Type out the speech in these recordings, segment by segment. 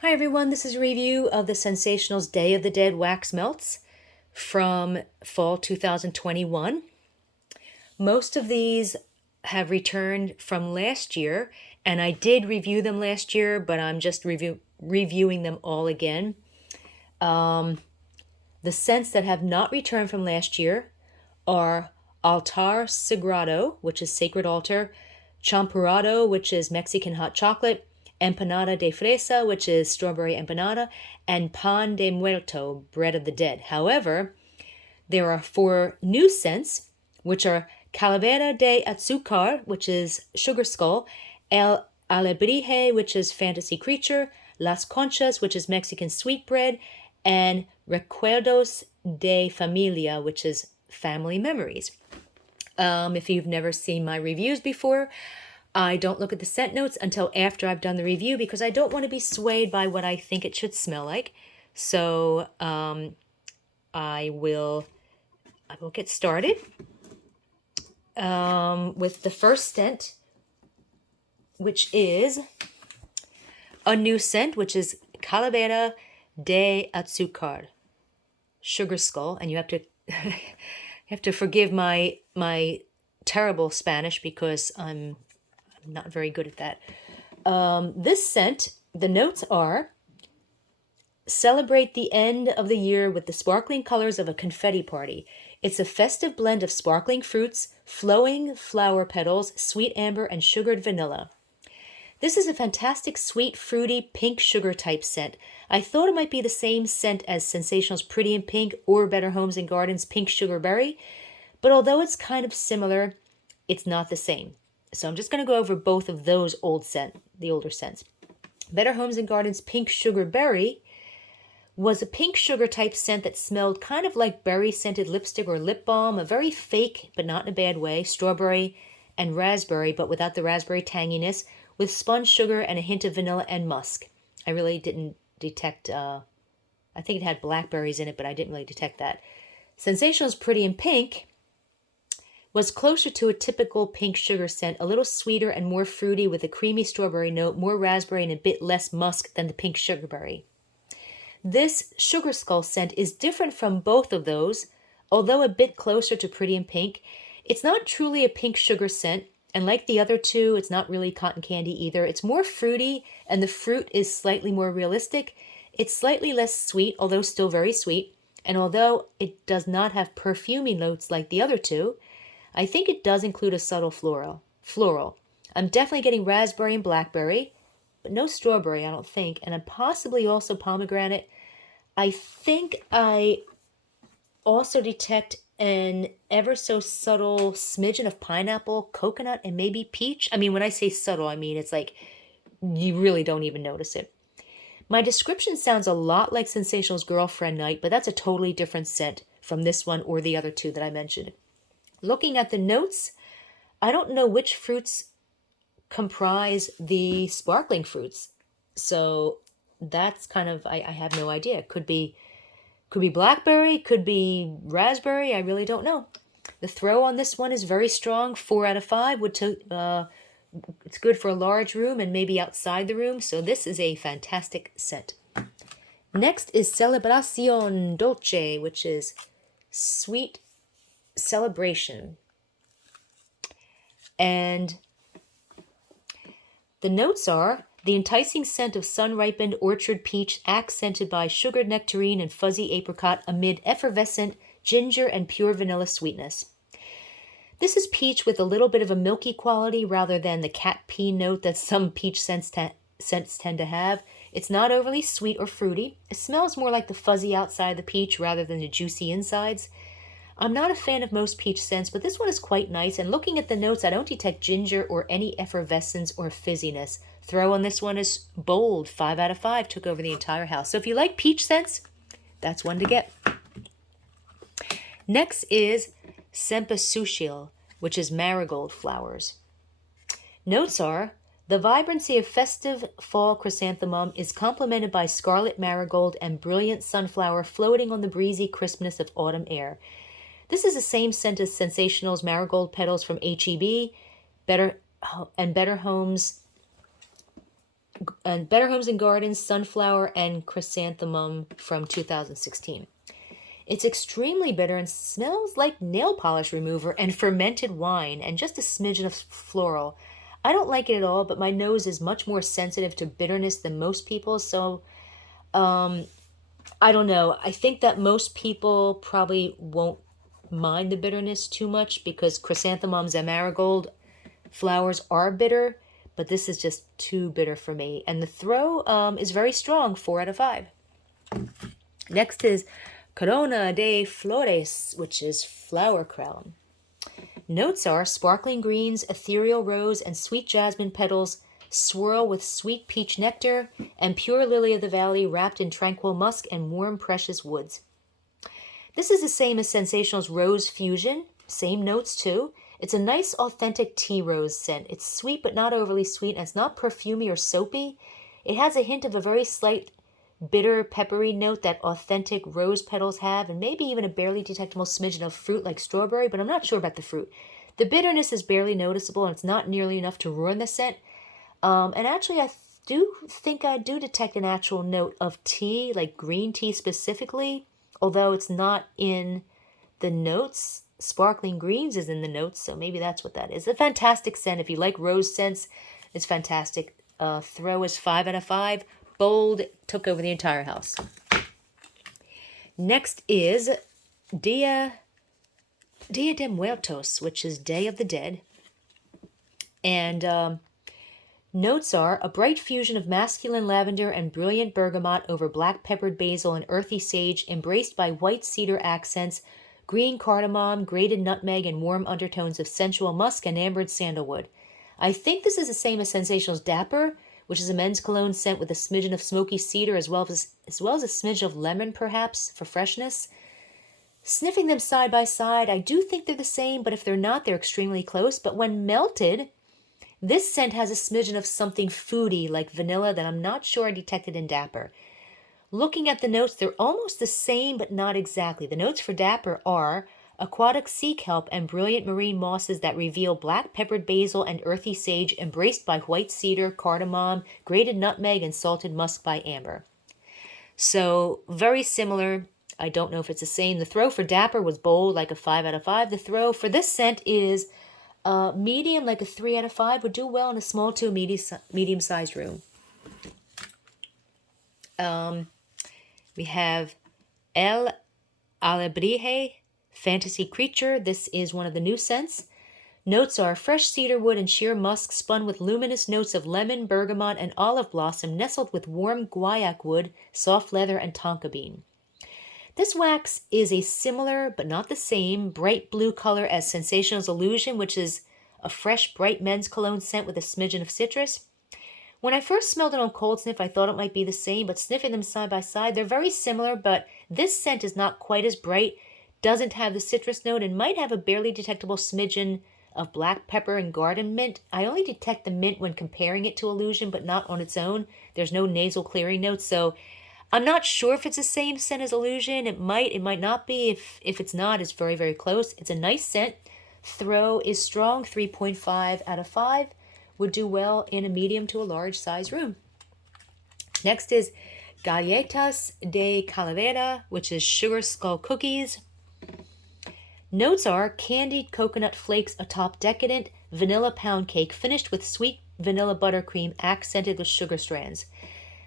Hi everyone, this is a review of the ScentSationals Day of the Dead wax melts from fall 2021. Most of these have returned from last year, and I did review them last year, but I'm just reviewing them all again. The scents that have not returned from last year are Altar Sagrado, which is Sacred Altar, Champurrado, which is Mexican hot chocolate, Empanada de Fresa, which is strawberry empanada, and Pan de Muerto, bread of the dead. However, there are 4 new scents, which are Calavera de Azúcar, which is sugar skull, El Alebrije, which is fantasy creature, Las Conchas, which is Mexican sweetbread, and Recuerdos de familia, which is family memories. If you've never seen my reviews before, I don't look at the scent notes until after I've done the review because I don't want to be swayed by what I think it should smell like. So I will get started with the first scent, which is a new scent, which is Calavera de Azúcar, sugar skull, and you have to you have to forgive my terrible Spanish because I'm not very good at that. This scent, the notes are: celebrate the end of the year with the sparkling colors of a confetti party. It's a festive blend of sparkling fruits, flowing flower petals, sweet amber, and sugared vanilla. This is a fantastic sweet, fruity, pink sugar type scent. I thought it might be the same scent as ScentSationals Pretty in Pink or Better Homes and Gardens Pink Sugar Berry, but although it's kind of similar, it's not the same. So I'm just going to go over both of those the older scents. Better Homes and Gardens Pink Sugar Berry was a pink sugar type scent that smelled kind of like berry scented lipstick or lip balm, a very fake, but not in a bad way, strawberry and raspberry, but without the raspberry tanginess, with spun sugar and a hint of vanilla and musk. I really didn't detect, I think it had blackberries in it, but I didn't really detect that. ScentSationals Pretty in Pink was closer to a typical pink sugar scent, a little sweeter and more fruity with a creamy strawberry note, more raspberry and a bit less musk than the pink sugarberry. This sugar skull scent is different from both of those, although a bit closer to Pretty in Pink. It's not truly a pink sugar scent, and like the other two, it's not really cotton candy either. It's more fruity, and the fruit is slightly more realistic. It's slightly less sweet, although still very sweet, and although it does not have perfumey notes like the other two, I think it does include a subtle floral. I'm definitely getting raspberry and blackberry, but no strawberry, I don't think, and I'm possibly also pomegranate. I think I also detect an ever so subtle smidgen of pineapple, coconut, and maybe peach. I mean, when I say subtle, I mean it's like you really don't even notice it. My description sounds a lot like ScentSationals Girlfriend Night, but that's a totally different scent from this one or the other two that I mentioned. Looking at the notes, I don't know which fruits comprise the sparkling fruits. So that's kind of, I have no idea. Could be blackberry, could be raspberry. I really don't know. The throw on this one is very strong. 4 out of 5 it's good for a large room and maybe outside the room. So this is a fantastic scent. Next is Celebración Dolce, which is sweet celebration. And the notes are: the enticing scent of sun-ripened orchard peach accented by sugared nectarine and fuzzy apricot amid effervescent ginger and pure vanilla sweetness. This is peach with a little bit of a milky quality rather than the cat pea note that some peach scents tend to have. It's not overly sweet or fruity. It smells more like the fuzzy outside of the peach rather than the juicy insides. I'm not a fan of most peach scents, but this one is quite nice, and looking at the notes, I don't detect ginger or any effervescence or fizziness. Throw on this one is bold. 5 out of 5 took over the entire house. So if you like peach scents, that's one to get. Next is Cempasúchil, which is marigold flowers. Notes are: the vibrancy of festive fall chrysanthemum is complemented by scarlet marigold and brilliant sunflower floating on the breezy crispness of autumn air. This is the same scent as ScentSationals Marigold Petals from H-E-B, Better Homes Better Homes and Gardens, Sunflower, and Chrysanthemum from 2016. It's extremely bitter and smells like nail polish remover and fermented wine and just a smidgen of floral. I don't like it at all, but my nose is much more sensitive to bitterness than most people, so I don't know. I think that most people probably won't mind the bitterness too much because chrysanthemums and marigold flowers are bitter, but this is just too bitter for me. And the throw is very strong, 4 out of 5. Next is Corona de Flores, which is flower crown. Notes are sparkling greens, ethereal rose, and sweet jasmine petals swirl with sweet peach nectar and pure lily of the valley wrapped in tranquil musk and warm precious woods. This is the same as ScentSationals Rose Fusion, same notes too. It's a nice authentic tea rose scent. It's sweet but not overly sweet, and it's not perfumey or soapy. It has a hint of a very slight bitter peppery note that authentic rose petals have, and maybe even a barely detectable smidgen of fruit like strawberry, but I'm not sure about the fruit. The bitterness is barely noticeable, and it's not nearly enough to ruin the scent. And actually, I do think I do detect an actual note of tea, like green tea specifically, although it's not in the notes. Sparkling greens is in the notes, so maybe that's what that is. A fantastic scent. If you like rose scents, it's fantastic. Throw is 5 out of 5. Bold, took over the entire house. Next is Día de Muertos, which is Day of the Dead. And notes are a bright fusion of masculine lavender and brilliant bergamot over black peppered basil and earthy sage, embraced by white cedar accents, green cardamom, grated nutmeg, and warm undertones of sensual musk and ambered sandalwood. I think this is the same as ScentSationals Dapper, which is a men's cologne scent with a smidgen of smoky cedar as well as a smidge of lemon, perhaps, for freshness. Sniffing them side by side, I do think they're the same, but if they're not, they're extremely close. But when melted, this scent has a smidgen of something foody like vanilla that I'm not sure I detected in Dapper. Looking at the notes, they're almost the same, but not exactly. The notes for Dapper are aquatic sea kelp and brilliant marine mosses that reveal black peppered basil and earthy sage embraced by white cedar, cardamom, grated nutmeg, and salted musk by amber. So very similar. I don't know if it's the same. The throw for Dapper was bold, like a 5 out of 5. The throw for this scent is medium, like a 3 out of 5. Would do well in a small to medium-sized room. We have El Alebrije Fantasy Creature. This is one of the new scents. Notes are fresh cedar wood and sheer musk spun with luminous notes of lemon, bergamot, and olive blossom nestled with warm guaiac wood, soft leather, and tonka bean. This wax is a similar, but not the same, bright blue color as ScentSationals Illusion, which is a fresh, bright men's cologne scent with a smidgen of citrus. When I first smelled it on cold sniff, I thought it might be the same, but sniffing them side by side, they're very similar, but this scent is not quite as bright, doesn't have the citrus note, and might have a barely detectable smidgen of black pepper and garden mint. I only detect the mint when comparing it to Illusion, but not on its own. There's no nasal clearing notes, so I'm not sure if it's the same scent as Illusion. It might not be. If it's not, it's very, very close. It's a nice scent. Throw is strong, 3.5 out of 5. Would do well in a medium to a large size room. Next is Galletas de Calavera, which is sugar skull cookies. Notes are candied coconut flakes atop decadent vanilla pound cake finished with sweet vanilla buttercream accented with sugar strands.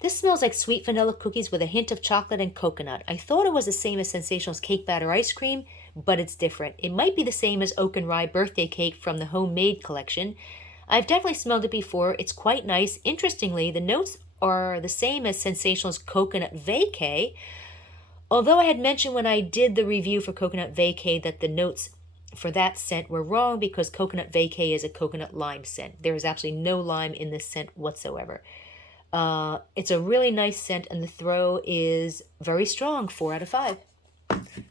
This smells like sweet vanilla cookies with a hint of chocolate and coconut. I thought it was the same as ScentSationals Cake Batter Ice Cream, but it's different. It might be the same as Oak and Rye Birthday Cake from the Homemade collection. I've definitely smelled it before. It's quite nice. Interestingly, the notes are the same as ScentSationals Coconut Vacay, although I had mentioned when I did the review for Coconut Vacay that the notes for that scent were wrong because Coconut Vacay is a coconut lime scent. There is absolutely no lime in this scent whatsoever. It's a really nice scent, and the throw is very strong, 4 out of 5.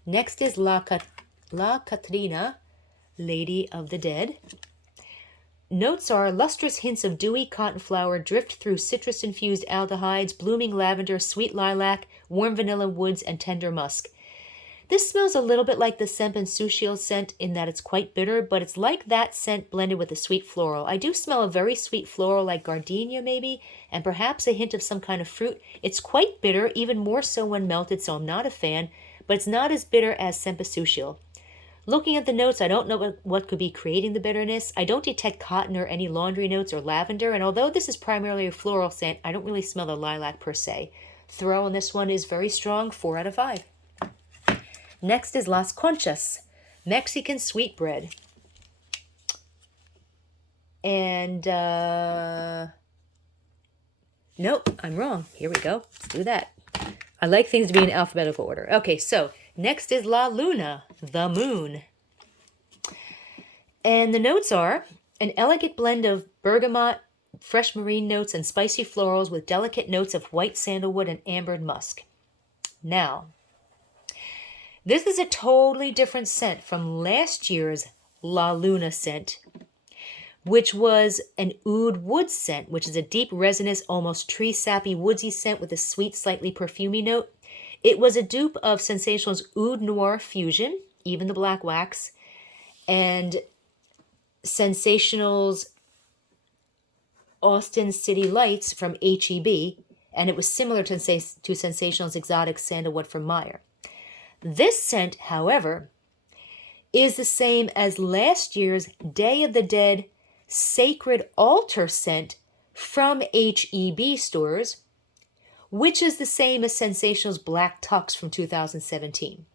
Next is La Catrina, Lady of the Dead. Notes are lustrous hints of dewy cotton flower drift through citrus-infused aldehydes, blooming lavender, sweet lilac, warm vanilla woods, and tender musk. This smells a little bit like the ScentSationals scent in that it's quite bitter, but it's like that scent blended with a sweet floral. I do smell a very sweet floral like gardenia maybe, and perhaps a hint of some kind of fruit. It's quite bitter, even more so when melted, so I'm not a fan, but it's not as bitter as ScentSationals. Looking at the notes, I don't know what could be creating the bitterness. I don't detect cotton or any laundry notes or lavender, and although this is primarily a floral scent, I don't really smell the lilac per se. Throw on this one is very strong, 4 out of 5. Next is Las Conchas, Mexican sweetbread. And, nope, I'm wrong. Here we go. Let's do that. I like things to be in alphabetical order. Okay, so next is La Luna, the moon. And the notes are an elegant blend of bergamot, fresh marine notes, and spicy florals with delicate notes of white sandalwood and ambered musk. Now, this is a totally different scent from last year's La Luna scent, which was an oud wood scent, which is a deep, resinous, almost tree-sappy, woodsy scent with a sweet, slightly perfumey note. It was a dupe of ScentSationals' Oud Noir Fusion, even the black wax, and ScentSationals' Austin City Lights from HEB, and it was similar to ScentSationals' Exotic Sandalwood from Meyer. This scent, however, is the same as last year's Day of the Dead Sacred Altar scent from HEB stores, which is the same as ScentSationals' Black Tux from 2017.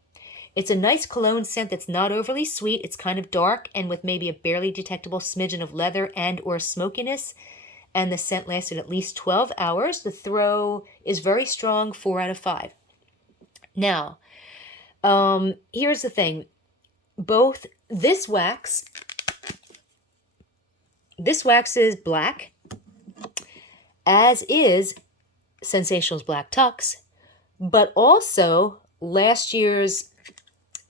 It's a nice cologne scent that's not overly sweet. It's kind of dark and with maybe a barely detectable smidgen of leather and or smokiness, and the scent lasted at least 12 hours. The throw is very strong, 4 out of 5. Now, here's the thing. Both this wax is black, as is ScentSationals' Black Tux, but also last year's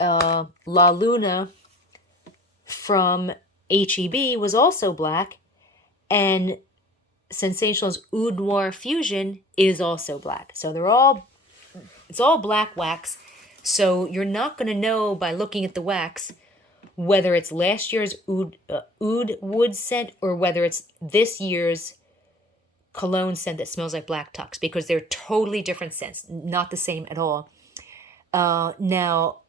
La Luna from HEB was also black, and ScentSationals' Oud Noir Fusion is also black. So it's all black wax. So you're not going to know by looking at the wax whether it's last year's oud wood scent or whether it's this year's cologne scent that smells like Black Tux, because they're totally different scents, not the same at all. Now,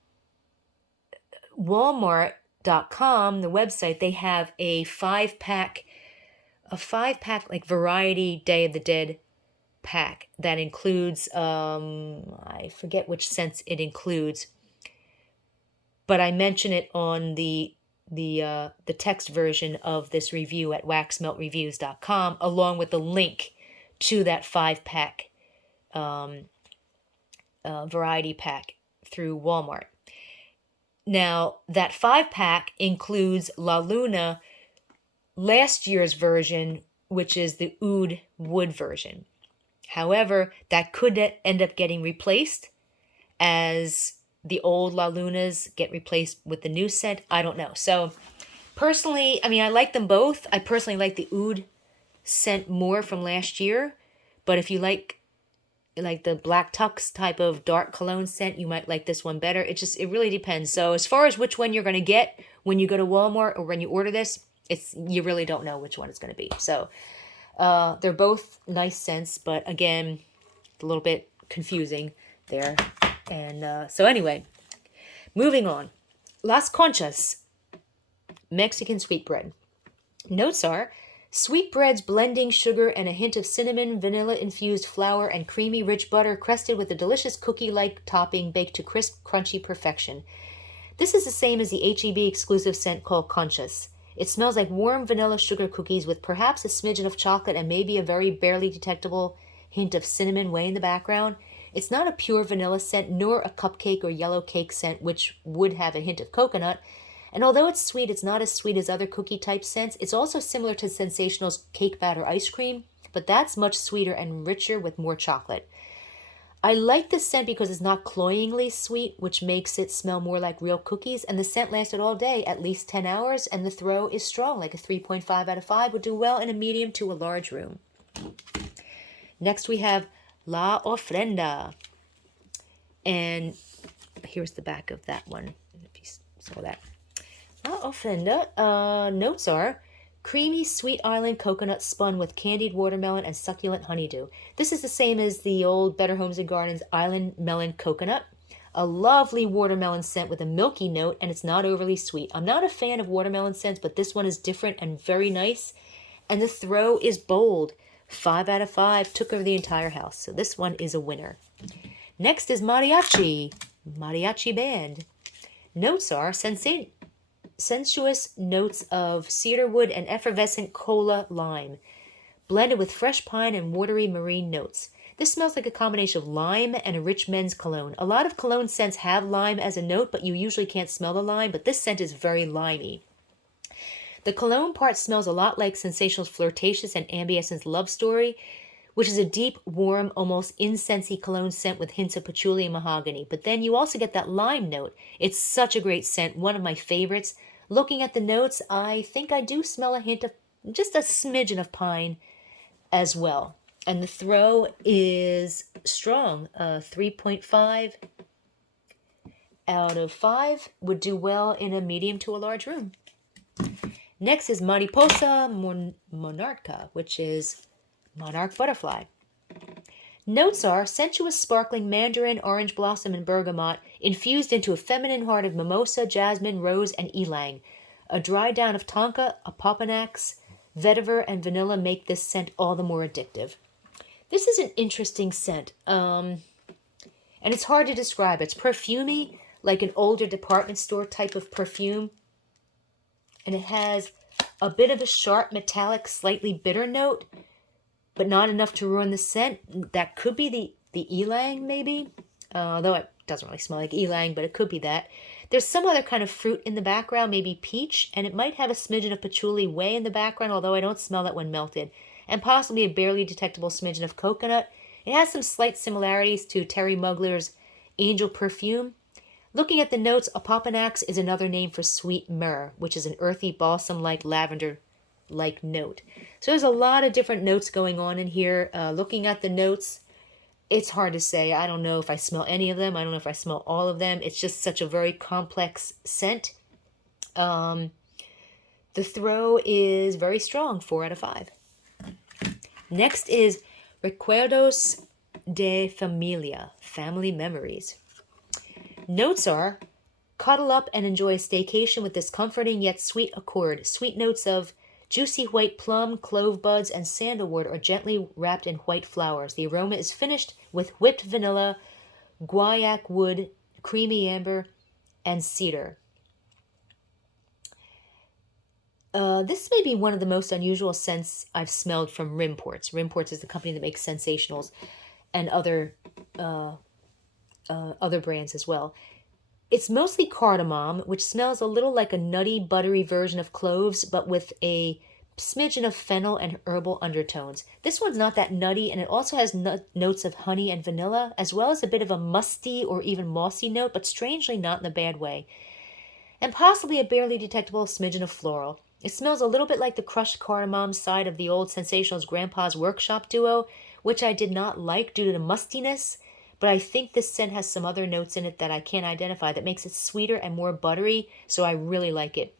Walmart.com, the website, they have a 5-pack like variety Day of the Dead pack that includes I forget which scents it includes, but I mention it on the text version of this review at waxmeltreviews.com, along with the link to that 5-pack variety pack through Walmart. Now, that 5-pack includes La Luna last year's version, which is the oud wood version. However, that could end up getting replaced as the old La Lunas get replaced with the new scent. I don't know. So personally, I mean, I like them both. I personally like the oud scent more from last year. But if you like the Black Tux type of dark cologne scent, you might like this one better. It really depends. So as far as which one you're going to get when you go to Walmart or when you order this, you really don't know which one it's going to be. So they're both nice scents, but again, a little bit confusing there. And so anyway, moving on. Las Conchas, Mexican sweetbread. Notes are sweetbreads blending sugar and a hint of cinnamon, vanilla-infused flour, and creamy, rich butter crested with a delicious cookie-like topping baked to crisp, crunchy perfection. This is the same as the HEB exclusive scent called Conchas. It smells like warm vanilla sugar cookies with perhaps a smidgen of chocolate and maybe a very barely detectable hint of cinnamon way in the background. It's not a pure vanilla scent, nor a cupcake or yellow cake scent, which would have a hint of coconut. And although it's sweet, it's not as sweet as other cookie-type scents. It's also similar to ScentSationals' cake batter ice cream, but that's much sweeter and richer with more chocolate. I like this scent because it's not cloyingly sweet, which makes it smell more like real cookies, and the scent lasted all day, at least 10 hours, and the throw is strong, like a 3.5 out of 5, would do well in a medium to a large room. Next we have La Ofrenda, and here's the back of that one, if you saw that. Ofrenda. Notes are creamy sweet island coconut spun with candied watermelon and succulent honeydew. This is the same as the old Better Homes and Gardens island melon coconut. A lovely watermelon scent with a milky note, and it's not overly sweet. I'm not a fan of watermelon scents, but this one is different and very nice. And the throw is bold. 5 out of 5. Took over the entire house. So this one is a winner. Next is mariachi. Mariachi band. Notes are sensuous notes of cedarwood and effervescent cola lime, blended with fresh pine and watery marine notes. This smells like a combination of lime and a rich men's cologne. A lot of cologne scents have lime as a note, but you usually can't smell the lime, but this scent is very limey. The cologne part smells a lot like ScentSationals' Flirtatious and Ambiescence Love Story, which is a deep, warm, almost incensey cologne scent with hints of patchouli and mahogany. But then you also get that lime note. It's such a great scent, one of my favorites. Looking at the notes, I think I do smell a hint of just a smidgen of pine as well. And the throw is strong. 3.5 out of 5 would do well in a medium to a large room. Next is Mariposa monarca, which is monarch butterfly. Notes are sensuous sparkling mandarin, orange blossom, and bergamot infused into a feminine heart of mimosa, jasmine, rose, and ylang. A dry down of tonka, apopanax, vetiver, and vanilla make this scent all the more addictive. This is an interesting scent, and it's hard to describe. It's perfumey, like an older department store type of perfume, and it has a bit of a sharp, metallic, slightly bitter note, but not enough to ruin the scent. That could be the ylang, maybe, though it doesn't really smell like ylang, but it could be that. There's some other kind of fruit in the background, maybe peach, and it might have a smidgen of patchouli way in the background, although I don't smell that when melted, and possibly a barely detectable smidgen of coconut. It has some slight similarities to Terry Mugler's Angel Perfume. Looking at the notes, apopanax is another name for sweet myrrh, which is an earthy, balsam-like, lavender-like note. So there's a lot of different notes going on in here. Looking at the notes, it's hard to say. I don't know if I smell any of them. I don't know if I smell all of them. It's just such a very complex scent. The throw is very strong, 4 out of 5. Next is Recuerdos de familia, family memories. Notes are cuddle up and enjoy a staycation with this comforting yet sweet accord. Sweet notes of juicy white plum, clove buds, and sandalwood are gently wrapped in white flowers. The aroma is finished with whipped vanilla, guaiac wood, creamy amber, and cedar. This may be one of the most unusual scents I've smelled from Rimports. Rimports is the company that makes ScentSationals and other brands as well. It's mostly cardamom, which smells a little like a nutty, buttery version of cloves, but with a smidgen of fennel and herbal undertones. This one's not that nutty, and it also has notes of honey and vanilla, as well as a bit of a musty or even mossy note, but strangely not in a bad way. And possibly a barely detectable smidgen of floral. It smells a little bit like the crushed cardamom side of the old ScentSationals Grandpa's Workshop duo, which I did not like due to the mustiness, but I think this scent has some other notes in it that I can't identify that makes it sweeter and more buttery, so I really like it.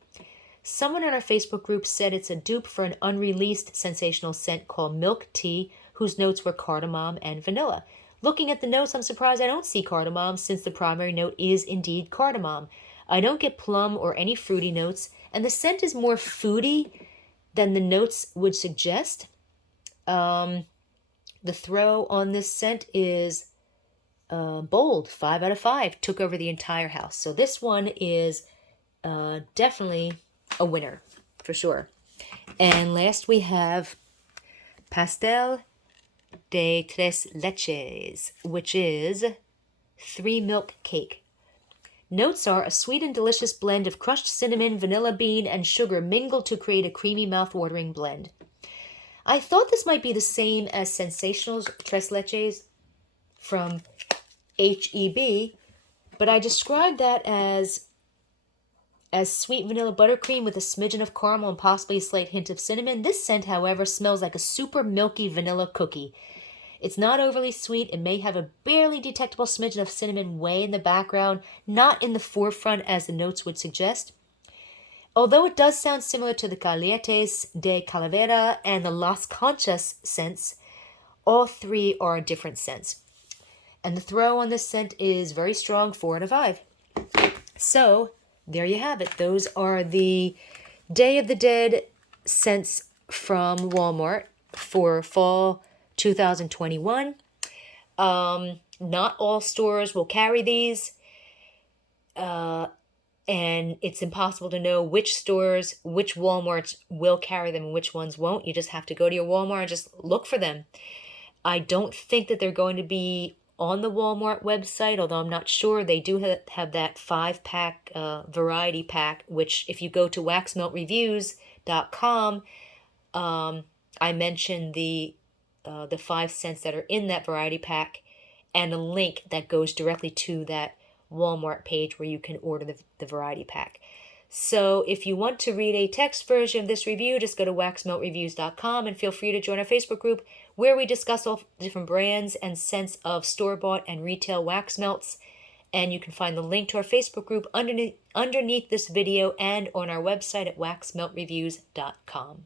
Someone in our Facebook group said it's a dupe for an unreleased ScentSational scent called Milk Tea, whose notes were cardamom and vanilla. Looking at the notes, I'm surprised I don't see cardamom, since the primary note is indeed cardamom. I don't get plum or any fruity notes, and the scent is more foody than the notes would suggest. The throw on this scent is bold, 5 out of 5. Took over the entire house. So this one is definitely a winner, for sure. And last we have Pastel de Tres Leches, which is 3 milk cake. Notes are a sweet and delicious blend of crushed cinnamon, vanilla bean, and sugar mingled to create a creamy, mouth-watering blend. I thought this might be the same as ScentSationals Tres Leches from HEB, but I described that as sweet vanilla buttercream with a smidgen of caramel and possibly a slight hint of cinnamon. This scent, however, smells like a super milky vanilla cookie. It's not overly sweet. It may have a barely detectable smidgen of cinnamon way in the background, not in the forefront as the notes would suggest. Although it does sound similar to the Leches de Calavera and the Las Conchas scents, all three are different scents. And the throw on this scent is very strong, 4 out of 5. So, there you have it. Those are the Day of the Dead scents from Walmart for fall 2021. Not all stores will carry these. And it's impossible to know which stores, which Walmarts will carry them and which ones won't. You just have to go to your Walmart and just look for them. I don't think that they're going to be on the Walmart website, although I'm not sure. They do have that 5-pack variety pack, which if you go to waxmeltreviews.com, I mentioned the 5 scents that are in that variety pack and a link that goes directly to that Walmart page where you can order the variety pack. So if you want to read a text version of this review, just go to waxmeltreviews.com and feel free to join our Facebook group where we discuss all different brands and scents of store-bought and retail wax melts. And you can find the link to our Facebook group underneath this video and on our website at waxmeltreviews.com.